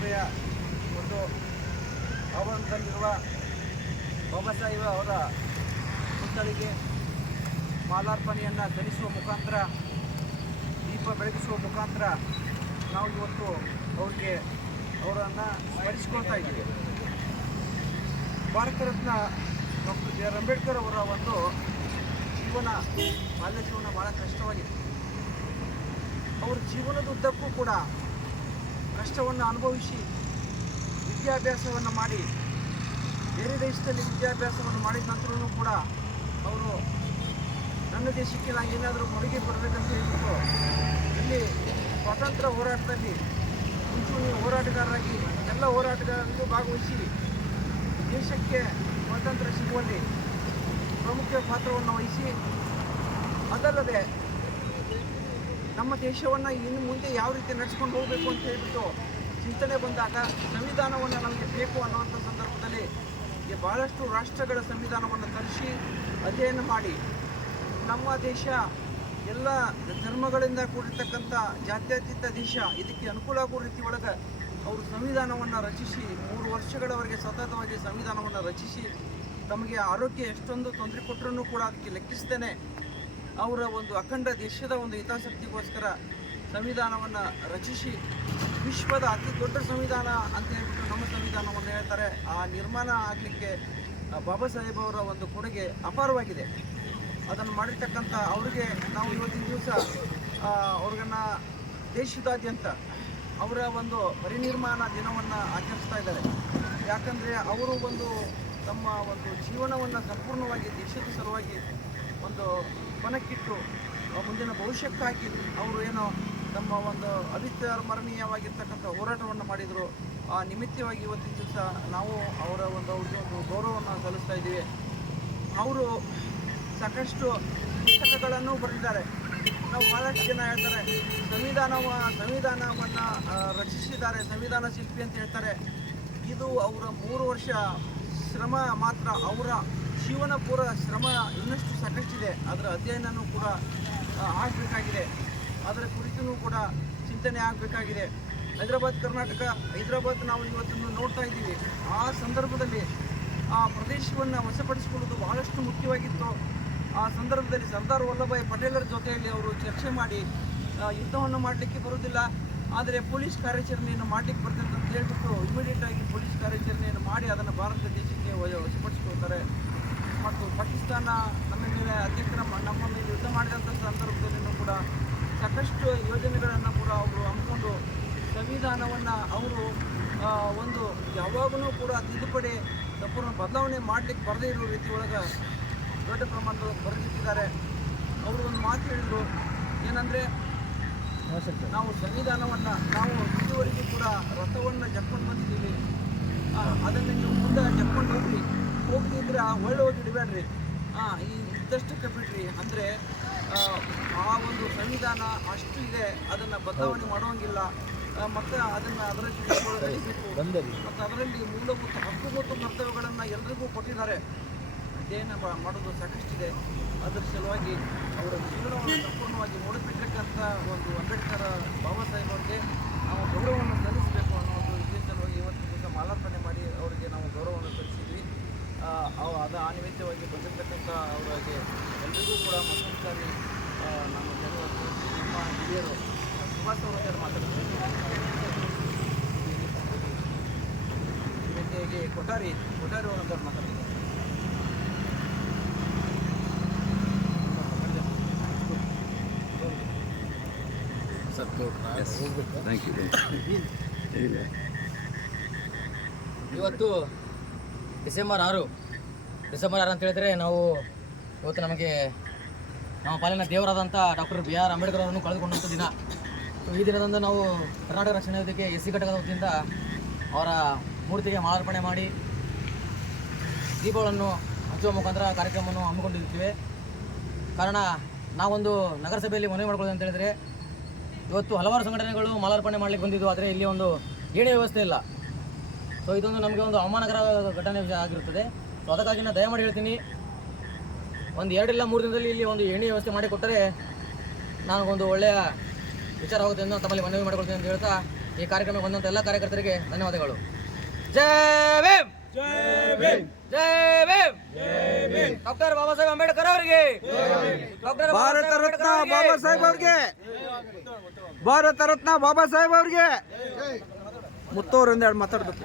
ಪುರಸಭೆಯ ಒಂದು ಆವರಣದಲ್ಲಿರುವ ಬಾಬಾ ಸಾಹೇಬ ಅವರ ಪುತ್ಥಳಿಗೆ ಮಾಲಾರ್ಪಣೆಯನ್ನು ಧರಿಸುವ ಮುಖಾಂತರ, ದೀಪ ಬೆಳಗಿಸುವ ಮುಖಾಂತರ ನಾವು ಇವತ್ತು ಅವ್ರಿಗೆ ಅವರನ್ನು ಸ್ಮರಿಸ್ಕೊಳ್ತಾ ಇದ್ದೀವಿ. Bharat Ratna doctor J R Ambedkar ಅವರ ಒಂದು ಜೀವನ, ಬಾಲ್ಯ ಜೀವನ ಭಾಳ ಕಷ್ಟವಾಗಿತ್ತು ಅವರ ಜೀವನದ ಉದ್ದಕ್ಕೂ ಕೂಡ ಕಷ್ಟವನ್ನು ಅನುಭವಿಸಿ ವಿದ್ಯಾಭ್ಯಾಸವನ್ನು ಮಾಡಿ, ಬೇರೆ ದೇಶದಲ್ಲಿ ವಿದ್ಯಾಭ್ಯಾಸವನ್ನು ಮಾಡಿದ ನಂತರವೂ ಕೂಡ ಅವರು ನನ್ನ ದೇಶಕ್ಕೆ ನಾನು ಏನಾದರೂ ಕೊಡುಗೆ ಬರಬೇಕಂತ ಹೇಳಿಬಿಟ್ಟು ಇಲ್ಲಿ ಸ್ವಾತಂತ್ರ್ಯ ಹೋರಾಟದಲ್ಲಿ ಮುಂಚೂಣಿ ಹೋರಾಟಗಾರರಾಗಿ ಎಲ್ಲ ಹೋರಾಟಗಾರರಿಗೂ ಭಾಗವಹಿಸಿ ದೇಶಕ್ಕೆ ಸ್ವಾತಂತ್ರ್ಯ ಸಿಗುವಲ್ಲಿ ಪ್ರಮುಖ ಪಾತ್ರವನ್ನು ವಹಿಸಿ, ಅದಲ್ಲದೆ ನಮ್ಮ ದೇಶವನ್ನು ಇನ್ನು ಮುಂದೆ ಯಾವ ರೀತಿ ನಡೆಸ್ಕೊಂಡು ಹೋಗಬೇಕು ಅಂತ ಹೇಳ್ಬಿಟ್ಟು ಚಿಂತನೆ ಬಂದಾಗ ಸಂವಿಧಾನವನ್ನು ನಮಗೆ ಬೇಕು ಅನ್ನುವಂಥ ಸಂದರ್ಭದಲ್ಲಿ ಈ ಭಾಳಷ್ಟು ರಾಷ್ಟ್ರಗಳ ಸಂವಿಧಾನವನ್ನು ತರಿಸಿ ಅಧ್ಯಯನ ಮಾಡಿ ನಮ್ಮ ದೇಶ ಎಲ್ಲ ಧರ್ಮಗಳಿಂದ ಕೂಡಿರ್ತಕ್ಕಂಥ ಜಾತ್ಯತೀತ ದೇಶ, ಇದಕ್ಕೆ ಅನುಕೂಲ ಆಗೋ ರೀತಿ ಒಳಗೆ ಅವರು ಸಂವಿಧಾನವನ್ನು ರಚಿಸಿ ಮೂರು ವರ್ಷಗಳವರೆಗೆ ಸತತವಾಗಿ ಸಂವಿಧಾನವನ್ನು ರಚಿಸಿ ತಮಗೆ ಆರೋಗ್ಯ ಎಷ್ಟೊಂದು ತೊಂದರೆ ಕೊಟ್ಟರೂ ಕೂಡ ಅದಕ್ಕೆ ಲೆಕ್ಕಿಸ್ತೇನೆ. ಅವರ ಒಂದು ಅಖಂಡ ದೇಶದ ಒಂದು ಹಿತಾಸಕ್ತಿಗೋಸ್ಕರ ಸಂವಿಧಾನವನ್ನು ರಚಿಸಿ, ವಿಶ್ವದ ಅತಿ ದೊಡ್ಡ ಸಂವಿಧಾನ ಅಂತ ಹೇಳ್ಬಿಟ್ಟು ನಮ್ಮ ಸಂವಿಧಾನವನ್ನು ಹೇಳ್ತಾರೆ. ಆ ನಿರ್ಮಾಣ ಆಗಲಿಕ್ಕೆ ಬಾಬಾ ಸಾಹೇಬ್ ಅವರ ಒಂದು ಕೊಡುಗೆ ಅಪಾರವಾಗಿದೆ. ಅದನ್ನು ಮಾಡಿರ್ತಕ್ಕಂಥ ಅವರಿಗೆ ನಾವು ಇವತ್ತಿನ ದಿವಸ ಅವ್ರಿಗನ್ನ ದೇಶದಾದ್ಯಂತ ಅವರ ಒಂದು ಪರಿನಿರ್ಮಾಣ ದಿನವನ್ನು ಆಚರಿಸ್ತಾ ಇದ್ದಾರೆ. ಯಾಕಂದರೆ ಅವರು ಒಂದು ತಮ್ಮ ಒಂದು ಜೀವನವನ್ನು ಸಂಪೂರ್ಣವಾಗಿ ದೇಶದ ಸಲುವಾಗಿ ಒಂದು ಮನಕ್ಕಿಟ್ಟು ಮುಂದಿನ ಭವಿಷ್ಯಕ್ಕಾಗಿ ಅವರು ಏನೋ ತಮ್ಮ ಒಂದು ಅವಿಸ್ಮರಣೀಯವಾಗಿರ್ತಕ್ಕಂಥ ಹೋರಾಟವನ್ನು ಮಾಡಿದರು. ಆ ನಿಮಿತ್ತವಾಗಿ ಇವತ್ತಿನ ದಿವಸ ನಾವು ಅವರ ಒಂದು ಅವ್ರಿಗೆ ಒಂದು ಗೌರವವನ್ನು ಸಲ್ಲಿಸ್ತಾ ಇದ್ದೀವಿ. ಅವರು ಸಾಕಷ್ಟು ಪುಸ್ತಕಗಳನ್ನು ಬರೆದಿದ್ದಾರೆ. ನಾವು ಭಾಳಷ್ಟು ಜನ ಹೇಳ್ತಾರೆ, ಸಂವಿಧಾನವ, ಸಂವಿಧಾನವನ್ನು ರಚಿಸಿದ್ದಾರೆ, ಸಂವಿಧಾನ ಶಿಲ್ಪಿ ಅಂತ ಹೇಳ್ತಾರೆ. ಇದು ಅವರ ಮೂರು ವರ್ಷ ಶ್ರಮ ಮಾತ್ರ, ಅವರ ಜೀವನ ಪೂರ ಶ್ರಮ ಇನ್ನಷ್ಟು ಸಾಕಷ್ಟಿದೆ. ಅದರ ಅಧ್ಯಯನನೂ ಕೂಡ ಆಗಬೇಕಾಗಿದೆ. ಅದರ ಕುರಿತು ಕೂಡ ಚಿಂತನೆ ಆಗಬೇಕಾಗಿದೆ. ಹೈದರಾಬಾದ್, ಕರ್ನಾಟಕ, ಹೈದರಾಬಾದ್ ನಾವು ಇವತ್ತನ್ನು ನೋಡ್ತಾ ಇದ್ದೀವಿ. ಆ ಸಂದರ್ಭದಲ್ಲಿ ಆ ಪ್ರದೇಶವನ್ನು ವಶಪಡಿಸಿಕೊಳ್ಳೋದು ಬಹಳಷ್ಟು ಮುಖ್ಯವಾಗಿತ್ತು. ಆ ಸಂದರ್ಭದಲ್ಲಿ ಸರ್ದಾರ್ ವಲ್ಲಭಭಾಯಿ ಪಟೇಲರ ಜೊತೆಯಲ್ಲಿ ಅವರು ಚರ್ಚೆ ಮಾಡಿ ಯುದ್ಧವನ್ನು ಮಾಡಲಿಕ್ಕೆ ಬರುವುದಿಲ್ಲ. ಆದರೆ ಪೊಲೀಸ್ ಕಾರ್ಯಾಚರಣೆಯನ್ನು ಮಾಡಲಿಕ್ಕೆ ಬರ್ತದೆ ಅಂತ ಹೇಳ್ಬಿಟ್ಟು ಇಮಿಡಿಯೇಟ್ ಆಗಿ ಪೊಲೀಸ್ ಕಾರ್ಯಾಚರಣೆಯನ್ನು ಮಾಡಿ ಅದನ್ನು ಭಾರತ ದೇಶಕ್ಕೆ ವಶಪಡಿಸ್ಕೊಳ್ತಾರೆ ಮತ್ತು ಪಾಕಿಸ್ತಾನ ನಮ್ಮ ಮೇಲೆ ಅತಿಕ್ರಮ ನಮ್ಮ ಮೇಲೆ ಯುದ್ಧ ಮಾಡಿದಂಥ ಸಂದರ್ಭದಲ್ಲಿಯೂ ಕೂಡ ಸಾಕಷ್ಟು ಯೋಜನೆಗಳನ್ನು ಕೂಡ ಅವರು ಹಮ್ಮಿಕೊಂಡು ಸಂವಿಧಾನವನ್ನು ಅವರು ಒಂದು ಯಾವಾಗಲೂ ಕೂಡ ತಿದ್ದುಪಡಿ ಸಂಪೂರ್ಣ ಬದಲಾವಣೆ ಮಾಡಲಿಕ್ಕೆ ಬರದೇ ಇರೋ ರೀತಿ ಒಳಗೆ ದೊಡ್ಡ ಪ್ರಮಾಣದಲ್ಲಿ ಬರೆದಿಟ್ಟಿದ್ದಾರೆ. ಅವರು ಒಂದು ಮಾತು ಹೇಳಿದರು. ಏನಂದರೆ ನಾವು ಸಂವಿಧಾನವನ್ನು ನಾವು ಇದುವರೆಗೂ ಕೂಡ ರಥವನ್ನು ಜಕ್ಕೊಂಡು ಬಂದಿದ್ದೀವಿ. ಅದನ್ನು ನೀವು ಮುಂದೆ ಜಕ್ಕೊಂಡು ಹೋಗ್ರಿ. ಹೋಗ್ತಿದ್ರೆ ಒಳ್ಳೆ ಹೋಗಿ ಇಡಬೇಡ್ರಿ ಹಾಂ ಈ ಇದ್ದಷ್ಟಕ್ಕೆ ಬಿಡ್ರಿ ಅಂದರೆ ಆ ಒಂದು ಸಂವಿಧಾನ ಅಷ್ಟು ಇದೆ. ಅದನ್ನು ಬದಲಾವಣೆ ಮಾಡೋಂಗಿಲ್ಲ. ಮತ್ತು ಅದನ್ನು ಅದರಲ್ಲಿ ಜೊತೆ ಮತ್ತು ಅದರಲ್ಲಿ ಮೂಲಭೂತ ಹಕ್ಕು ಮತ್ತು ಕರ್ತವ್ಯಗಳನ್ನು ಎಲ್ರಿಗೂ ಕೊಟ್ಟಿದ್ದಾರೆ. ಅಧ್ಯಯನ ಮಾಡೋದು ಸಾಕಷ್ಟಿದೆ. ಅದರ ಸಲುವಾಗಿ ಅವರ ಜೀವನವನ್ನು ಸಂಪೂರ್ಣವಾಗಿ ಮೂಡಿಬಿಟ್ಟಿರ್ತಕ್ಕಂಥ ಒಂದು ಅಂಬೇಡ್ಕರ್ ಬಾಬಾ ಅವರಿಗೆ ನಾವು ಗೌರವವನ್ನು ಸಲ್ಲಿಸಬೇಕು ಅನ್ನೋ ಒಂದು ಇದೇ ಸಲುವಾಗಿ ಇವತ್ತು ದಿವಸ ಮಾಲಾರ್ಪಣೆ ಮಾಡಿ ಅವರಿಗೆ ನಾವು ಗೌರವವನ್ನು ಸಲ್ಲಿಸಿದ್ವಿ. ಅದು ಆ ನಿಮಿತ್ತವಾಗಿ ಬಂದಿರತಕ್ಕಂಥ ಅವರಿಗೆ ಎಲ್ಲರಿಗೂ ಕೂಡ ಮತ್ತೊಂದು ಸಾರಿ ಆ, ನಮ್ಮ ಹಿರಿಯರು ಸುಭಾಷ್ ಅವರ ಜನ ವ್ಯಕ್ತಿಯಾಗಿ ಕೊಠಾರಿ ಕೊಠಾರಿ ಅವರ ಮಾತಾಡ್ತೀನಿ. ಥ್ಯಾಂಕ್ ಯು ಇವತ್ತು ಡಿಸೆಂಬರ್ ಆರು. ಡಿಸೆಂಬರ್ ಆರು ಅಂತ ಹೇಳಿದ್ರೆ ನಾವು ಇವತ್ತು ನಮಗೆ ನಮ್ಮ ಪಾಲಿನ ದೇವರಾದಂಥ ಡಾಕ್ಟರ್ ಬಿ ಆರ್ ಅಂಬೇಡ್ಕರ್ ಅವರನ್ನು ಕಳೆದುಕೊಂಡಂಥ ದಿನ. ಸೊ ಈ ದಿನದಂದು ನಾವು ಕರ್ನಾಟಕ ರಕ್ಷಣಾ ವೇದಿಕೆ ಎಸ್ ಸಿ ಘಟಕದ ವತಿಯಿಂದ ಅವರ ಮೂರ್ತಿಗೆ ಮಾಲಾರ್ಪಣೆ ಮಾಡಿ ದೀಪಗಳನ್ನು ಹಚ್ಚುವ ಮುಖಾಂತರ ಕಾರ್ಯಕ್ರಮವನ್ನು ಹಮ್ಮಿಕೊಂಡಿರ್ತೀವಿ ಕಾರಣ ನಾವೊಂದು ನಗರಸಭೆಯಲ್ಲಿ ಮನವಿ ಮಾಡ್ಕೊಳ್ಳೋದು ಅಂತ ಹೇಳಿದ್ರೆ ಇವತ್ತು ಹಲವಾರು ಸಂಘಟನೆಗಳು ಮಾಲಾರ್ಪಣೆ ಮಾಡಲಿಕ್ಕೆ ಬಂದಿದ್ದು, ಆದರೆ ಇಲ್ಲಿ ಒಂದು ಏಣಿ ವ್ಯವಸ್ಥೆ ಇಲ್ಲ. ಸೊ ಇದೊಂದು ನಮಗೆ ಒಂದು ಅವಮಾನಕರ ಘಟನೆ ಆಗಿರುತ್ತದೆ. ಸೊ ಅದಕ್ಕಾಗಿ ನಾನು ದಯಮಾಡಿ ಹೇಳ್ತೀನಿ, ಒಂದು ಎರಡಿಲ್ಲ ಮೂರು ದಿನದಲ್ಲಿ ಇಲ್ಲಿ ಒಂದು ಎಣ್ಣೆ ವ್ಯವಸ್ಥೆ ಮಾಡಿಕೊಟ್ಟರೆ ನನಗೊಂದು ಒಳ್ಳೆಯ ವಿಚಾರ ಆಗುತ್ತೆ ಎಂದು ತಮ್ಮಲ್ಲಿ ಮನವಿ ಮಾಡಿಕೊಡ್ತೀನಿ ಅಂತ ಹೇಳ್ತಾ, ಈ ಕಾರ್ಯಕ್ರಮಕ್ಕೆ ಬಂದಂಥ ಎಲ್ಲ ಕಾರ್ಯಕರ್ತರಿಗೆ ಧನ್ಯವಾದಗಳು. ಜೈ ಡಾಕ್ಟರ್ ಬಾಬಾ ಸಾಹೇಬ್ ಅಂಬೇಡ್ಕರ್ ಅವರಿಗೆ! ಡಾಕ್ಟರ್ ಬಾಬಾ ಸಾಹೇಬ್ ಅವ್ರಿಗೆ! ಭಾರತ ರತ್ನ ಬಾಬಾ ಸಾಹೇಬ್ ಅವ್ರಿಗೆ. ಮುತ್ತೋರ್ ಎರಡು ಮಾತಾಡ್ಬೇಕು.